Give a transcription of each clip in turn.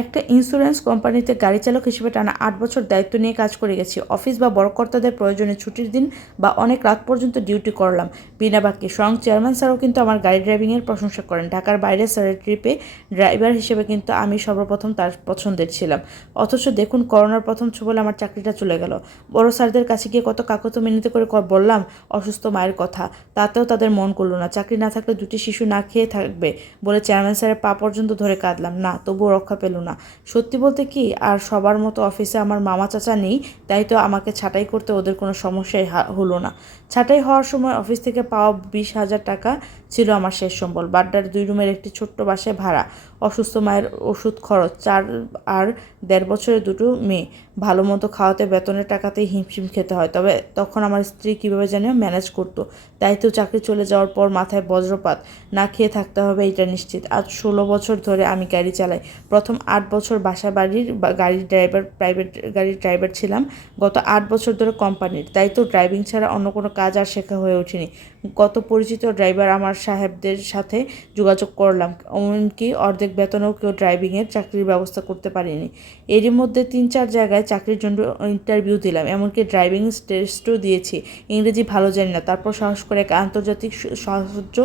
একটা ইন্স্যুরেন্স কোম্পানিতে গাড়ি চালক হিসেবে টানা ৮ বছর দায়িত্ব নিয়ে কাজ করে গেছি। অফিস বা বড় কর্তাদের প্রয়োজনে ছুটির দিন বা অনেক রাত পর্যন্ত ডিউটি করলাম বিনা বাক্যে। স্বয়ং চেয়ারম্যান স্যারও কিন্তু আমার গাড়ি ড্রাইভিংয়ের প্রশংসা করেন। ঢাকার বাইরে স্যারের ট্রিপে ড্রাইভার হিসেবে কিন্তু আমি সর্বপ্রথম তার পছন্দের ছিলাম। অথচ দেখুন, করোনার প্রথম ছোবলে আমার চাকরিটা চলে গেল। বড় স্যারদের কাছে গিয়ে কত কাকত মিনতি করে বললাম অসুস্থ মায়ের কথা, তাতেও তাদের মন করল না। চাকরি না থাকলে দুটি শিশু না খেয়ে থাকবে বলে চেয়ারম্যান স্যারের পা পর্যন্ত ধরে কাঁদলাম, না তবুও রক্ষা পেল না। সত্যি বলতে কি, আর সবার মতো অফিসে আমার মামা চাচা নেই, তাই তো আমাকে ছাঁটাই করতে ওদের কোনো সমস্যাই হলো না। ছাঁটাই হওয়ার সময় অফিস থেকে পাওয়া 20,000 টাকা ছিল আমার শেষ সম্বল। বাড্ডার 2 রুমের একটি ছোট্ট বাসায় ভাড়া, অসুস্থ মায়ের ওষুধ খরচ, 4 আর 1.5 বছরের 2টো মেয়ে, ভালো মতো খাওয়াতে বেতনের টাকাতেই হিমশিম খেতে হয়। তবে তখন আমার স্ত্রী কীভাবে যেন ম্যানেজ করতো। তাই তো চাকরি চলে যাওয়ার পর মাথায় বজ্রপাত, না খেয়ে থাকতে হবে এটা নিশ্চিত। আজ 16 বছর ধরে আমি গাড়ি চালাই। প্রথম 8 বছর বাসা বাড়ির গাড়ির ড্রাইভার, প্রাইভেট গাড়ির ড্রাইভার ছিলাম। গত 8 বছর ধরে কোম্পানির। তাই তো ড্রাইভিং ছাড়া অন্য কোনো কাজ আর শেখা হয়ে ওঠেনি। কত পরিচিত ড্রাইভার আমার সাহেবদের সাথে যোগাযোগ করলাম, এমনকি অর্ধেক বেতনেও কেউ ড্রাইভিংয়ের চাকরির ব্যবস্থা করতে পারিনি। এরই মধ্যে 3-4 জায়গায় চাকরির জন্য ইন্টারভিউ দিলাম, এমনকি ড্রাইভিং টেস্টও দিয়েছি। ইংরেজি ভালো জানি না, তারপর সাহস করে এক আন্তর্জাতিক সাহায্য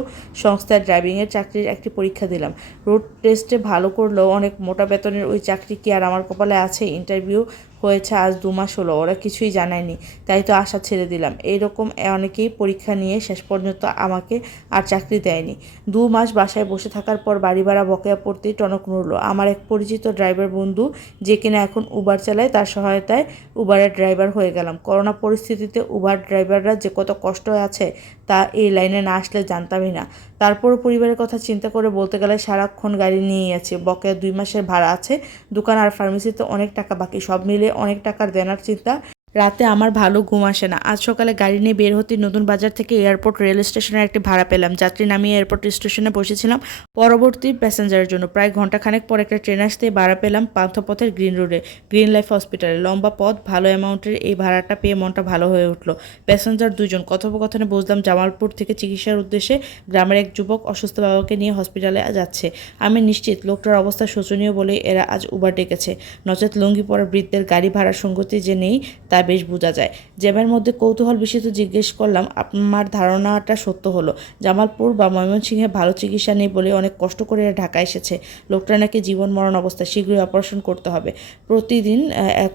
সংস্থায় ড্রাইভিংয়ের চাকরির একটি পরীক্ষা দিলাম। রোড টেস্টে ভালো করলেও অনেক মোটা বেতনের ওই চাকরি কি আর আমার কপালে আছে? ইন্টারভিউ হয়েছে আজ 2 মাস হলো, ওরা কিছুই জানায়নি। তাই তো আশা ছেড়ে দিলাম। এইরকম অনেকেই পরীক্ষা নিয়ে শেষ পর্যন্ত আমাকে আর চাকরি দেয়নি। 2 মাস বাসায় বসে থাকার পর বাড়ি ভাড়া বকেয়া পড়তেই টনক নড়ল। আমার এক পরিচিত ড্রাইভার বন্ধু, যে কিনা এখন উবার চালায়, তার সহায়তায় উবারের ড্রাইভার হয়ে গেলাম। করোনা পরিস্থিতিতে উবার ড্রাইভাররা যে কত কষ্ট আছে তা এই লাইনে না আসলে জানতামই না। তারপরও পরিবারের কথা চিন্তা করে বলতে গেলে সারাক্ষণ গাড়ি নিয়েই আছে। বকেয়া 2 মাসের ভাড়া আছে, দোকান আর ফার্মেসিতে অনেক টাকা বাকি, সব মিলে অনেক টাকার দেনার চিন্তা। রাতে আমার ভালো ঘুম আসে না। আজ সকালে গাড়ি নিয়ে বের হতেই নতুন বাজার থেকে এয়ারপোর্ট রেল স্টেশনের একটি ভাড়া পেলাম। যাত্রী নামিয়ে এয়ারপোর্ট স্টেশনে বসেছিলাম পরবর্তী প্যাসেঞ্জারের জন্য। প্রায় ঘন্টাখানেক পর একটা ট্রেন আসতেই ভাড়া পেলাম পান্থপথের গ্রিন রোডে, গ্রিন লাইফ হসপিটালে। লম্বা পথ, ভালো অ্যামাউন্টের এই ভাড়াটা পেয়ে মনটা ভালো হয়ে উঠলো। প্যাসেঞ্জার 2 জন। কথোপকথনে বুঝলাম জামালপুর থেকে চিকিৎসার উদ্দেশ্যে গ্রামের এক যুবক অসুস্থ বাবাকে নিয়ে হসপিটালে যাচ্ছে। আমি নিশ্চিত লোকটার অবস্থা শোচনীয় বলেই এরা আজ উবার ডেকেছে, নচেত লুঙ্গি পরা বৃদ্ধের গাড়ি ভাড়ার সঙ্গতি যে নেই তা বেশ বোঝা যায়। জ্যামের মধ্যে কৌতূহল বিশিত জিজ্ঞেস করলাম, আমার ধারণাটা সত্য হলো? জামালপুর বা ময়মনসিংহে ভালো চিকিৎসা নেই বলে অনেক কষ্ট করে ঢাকা এসেছে। লোকটা নাকি জীবন মরণ অবস্থা, শীঘ্রই অপারেশন করতে হবে। প্রতিদিন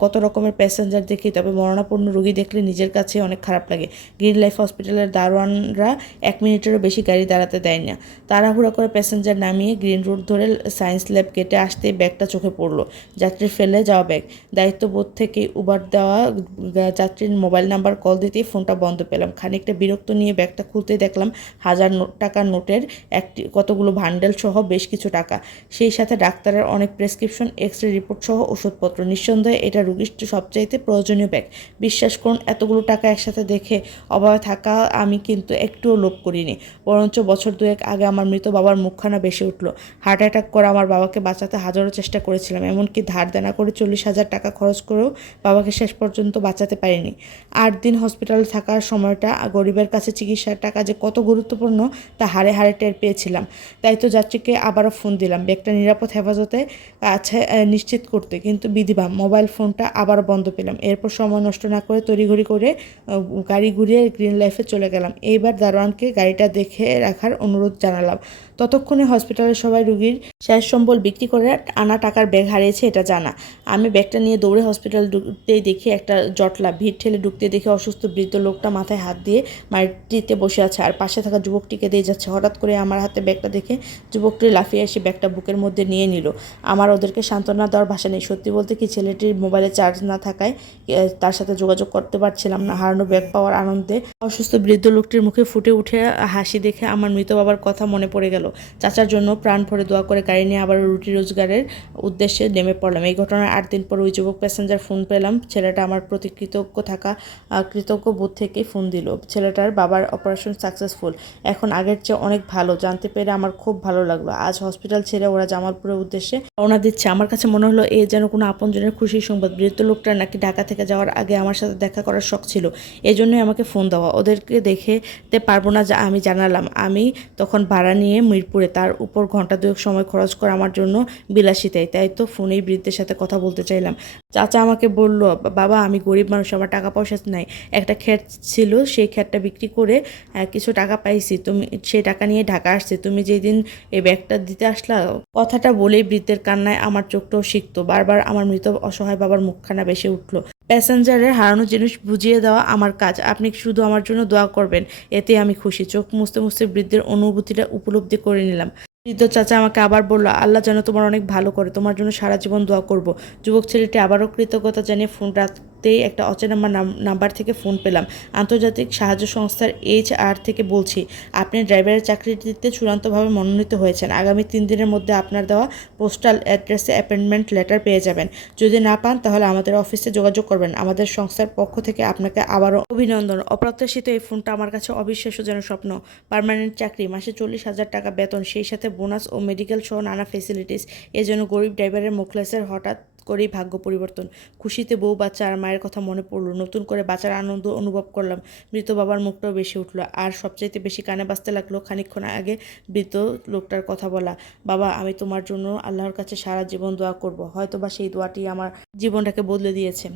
কত রকমের প্যাসেঞ্জার দেখি, তবে মরণাপন্ন রোগী দেখলে নিজের কাছে অনেক খারাপ লাগে। গ্রিন লাইফ হসপিটালের দারোয়ানরা 1 মিনিটেরও বেশি গাড়ি দাঁড়াতে দেয় না। তাড়াহুড়া করে প্যাসেঞ্জার নামিয়ে গ্রিন রোড ধরে সায়েন্স ল্যাব গেটে আসতেই ব্যাগটা চোখে পড়লো। যাত্রীর ফেলে যাওয়া ব্যাগ। দায়িত্ববোধ থেকে উবার দেওয়া যাত্রীর মোবাইল নাম্বার কল দিতেই ফোনটা বন্ধ পেলাম। খানিকটা বিরক্ত নিয়ে ব্যাগটা খুলতে দেখলাম 1000 টাকার নোটের কতগুলো ভান্ডেল সহ বেশ কিছু টাকা। সেই সাথে ডাক্তারের অনেক প্রেসক্রিপশন, এক্স-রে রিপোর্ট সহ ওষুধপত্র। নিঃসন্দেহে এটা রোগীর সবচাইতে প্রয়োজনীয় ব্যাগ। বিশ্বাস করুন, এতগুলো টাকা একসাথে দেখে অভাবে থাকা আমি কিন্তু একটুও লোভ করিনি। বরঞ্চ বছর 2 আগে আমার মৃত বাবার মুখখানা বেশি উঠল। হার্ট অ্যাটাক করা আমার বাবাকে বাঁচাতে হাজারো চেষ্টা করেছিলাম, এমনকি ধার দেনা করে 40,000 টাকা খরচ করেও বাবাকে শেষ পর্যন্ত বাঁচাতে পারিনি। 8 দিন হসপিটালে থাকার সময়টা গরিবের কাছে চিকিৎসার টাকা যে কত গুরুত্বপূর্ণ তা হাড়ে হাড়ে টের পেয়েছিলাম। তাই তো যাত্রীকে আবারও ফোন দিলাম ব্যাগটা নিরাপদ হেফাজতে আছে নিশ্চিত করতে, কিন্তু বিধিবা মোবাইল ফোনটা আবারও বন্ধ পেলাম। এরপর সময় নষ্ট না করে তড়িঘড়ি করে গাড়ি ঘুরিয়ে গ্রিন লাইফে চলে গেলাম। এইবার দারোয়ানকে গাড়িটা দেখে রাখার অনুরোধ জানালাম। ততক্ষণে হসপিটালের সবাই রুগীর শেষ সম্বল বিক্রি করে আনা টাকার ব্যাগ হারিয়েছে এটা জানা। আমি ব্যাগটা নিয়ে দৌড়ে হসপিটাল ঢুকতেই দেখি একটা জটলা। ভিড় ঠেলে ঢুকতে দেখে অসুস্থ বৃদ্ধ লোকটা মাথায় হাত দিয়ে মাটিতে বসে আছে, আর পাশে থাকা যুবকটিকে দিয়ে যাচ্ছে। হঠাৎ করে আমার হাতে ব্যাগটা দেখে যুবকটি লাফিয়ে এসে ব্যাগটা বুকের মধ্যে নিয়ে নিল। আমার ওদেরকে সান্ত্বনা দেওয়ার ভাষা নেই। সত্যি বলতে কি, ছেলেটির মোবাইলে চার্জ না থাকায় তার সাথে যোগাযোগ করতে পারছিলাম না। হারানো ব্যাগ পাওয়ার আনন্দে অসুস্থ বৃদ্ধ লোকটির মুখে ফুটে উঠে হাসি দেখে আমার মৃত বাবার কথা মনে পড়ে গেল। চাচার জন্য প্রাণ ভরে দোয়া করে গাড়ি নিয়ে আবার রুটি রোজগারের উদ্দেশ্যে নেমে পড়লাম। এই ঘটনার 8 দিন পর ওই যুবক প্যাসেঞ্জার ফোন পেলাম। ছেলেটা আমার প্রতি প্রতি কৃতজ্ঞ বোধ থেকেই ফোন দিল। ছেলেটার বাবার অপারেশন সাকসেসফুল, এখন আগের চেয়ে অনেক ভালো। জানতে পেরে আমার খুব ভালো লাগলো। আজ হসপিটাল ছেড়ে ওরা জামালপুরের উদ্দেশ্যে রওনা দিচ্ছে। আমার কাছে মনে হলো এ যেন কোনো আপনজনের খুশির সংবাদ। বৃদ্ধ লোকটার নাকি ঢাকা থেকে যাওয়ার আগে আমার সাথে দেখা করার শখ ছিল, এজন্যই আমাকে ফোন দেওয়া। ওদেরকে দেখতে পারবো না যা আমি জানালাম। আমি তখন ভাড়া নিয়ে মিরপুরে, তার উপর ঘন্টা দুয়েক সময় খরচ করা আমার জন্য বিলাসিতাই। তাই তো ফোনেই বৃদ্ধের সাথে কথা বলতে চাইলাম। চাচা আমাকে বলল, বাবা আমি গরিব মানুষ, আমার টাকা পয়সা নাই। একটা ক্ষেত ছিল, সেই ক্ষেতটা বিক্রি করে কিছু টাকা পাইছি, তুমি সেই টাকা নিয়ে ঢাকা আসছে। তুমি যেদিন এই ব্যাগটা দিতে আসলা, কথাটা বলেই বৃদ্ধের কান্নায় আমার চোখটাও শিখতো। বারবার আমার মৃত অসহায় বাবার মুখখানা ভেসে উঠল। প্যাসেঞ্জারের হারানো জিনিস বুঝিয়ে দেওয়া আমার কাজ, আপনি শুধু আমার জন্য দোয়া করবেন, এতে আমি খুশি। চোখ মুছতে মুছতে বৃদ্ধের অনুভূতিটা উপলব্ধি করে নিলাম। বৃদ্ধ চাচা আমাকে আবার বলল, আল্লাহ যেন তোমার অনেক ভালো করে, তোমার জন্য সারা জীবন দোয়া করব। যুবক ছেলেটি আবারও কৃতজ্ঞতা জানিয়ে ফোন রাখতেই একটা অচেনা নাম্বার থেকে ফোন পেলাম। আন্তর্জাতিক সাহায্য সংস্থার HR থেকে বলছি, আপনি ড্রাইভারের চাকরিটিতে চূড়ান্তভাবে মনোনীত হয়েছেন। আগামী 3 দিনের মধ্যে আপনার দেওয়া পোস্টাল অ্যাড্রেসে অ্যাপয়েন্টমেন্ট লেটার পেয়ে যাবেন। যদি না পান তাহলে আমাদের অফিসে যোগাযোগ করবেন। আমাদের সংস্থার পক্ষ থেকে আপনাকে আবারও অভিনন্দন। অপ্রত্যাশিত এই ফোনটা আমার কাছে অবিশ্বাস্য যেন স্বপ্ন। পার্মানেন্ট চাকরি, মাসে 40,000 টাকা বেতন, সেই সাথে বোনাস ও মেডিকেল সহ নানা ফেসিলিটিস। এজন্য গরিব ড্রাইভারের মুখলেসের হঠাৎ করেই ভাগ্য পরিবর্তন। খুশিতে বউ বাচ্চা আর মায়ের কথা মনে পড়লো। নতুন করে বাঁচার আনন্দ অনুভব করলাম। মৃত বাবার মুখটাও বেশি উঠলো। আর সবচাইতে বেশি কানে বাজতে লাগলো খানিকক্ষণ আগে বৃদ্ধ লোকটার কথা বলা, বাবা আমি তোমার জন্য আল্লাহর কাছে সারা জীবন দোয়া করব। হয়তো বা সেই দোয়াটি আমার জীবনটাকে বদলে দিয়েছে।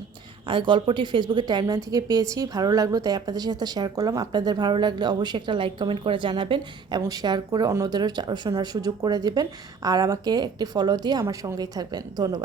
আর গল্পটি ফেসবুকের টাইমলাইন থেকে পেয়েছি, ভালো লাগলো তাই আপনাদের সাথে শেয়ার করলাম। আপনাদের ভালো লাগলে অবশ্যই একটা লাইক কমেন্ট করে জানাবেন এবং শেয়ার করে অন্যদেরও শোনার সুযোগ করে দিবেন। আর আমাকে একটি ফলো দিয়ে আমার সঙ্গেই থাকবেন। ধন্যবাদ।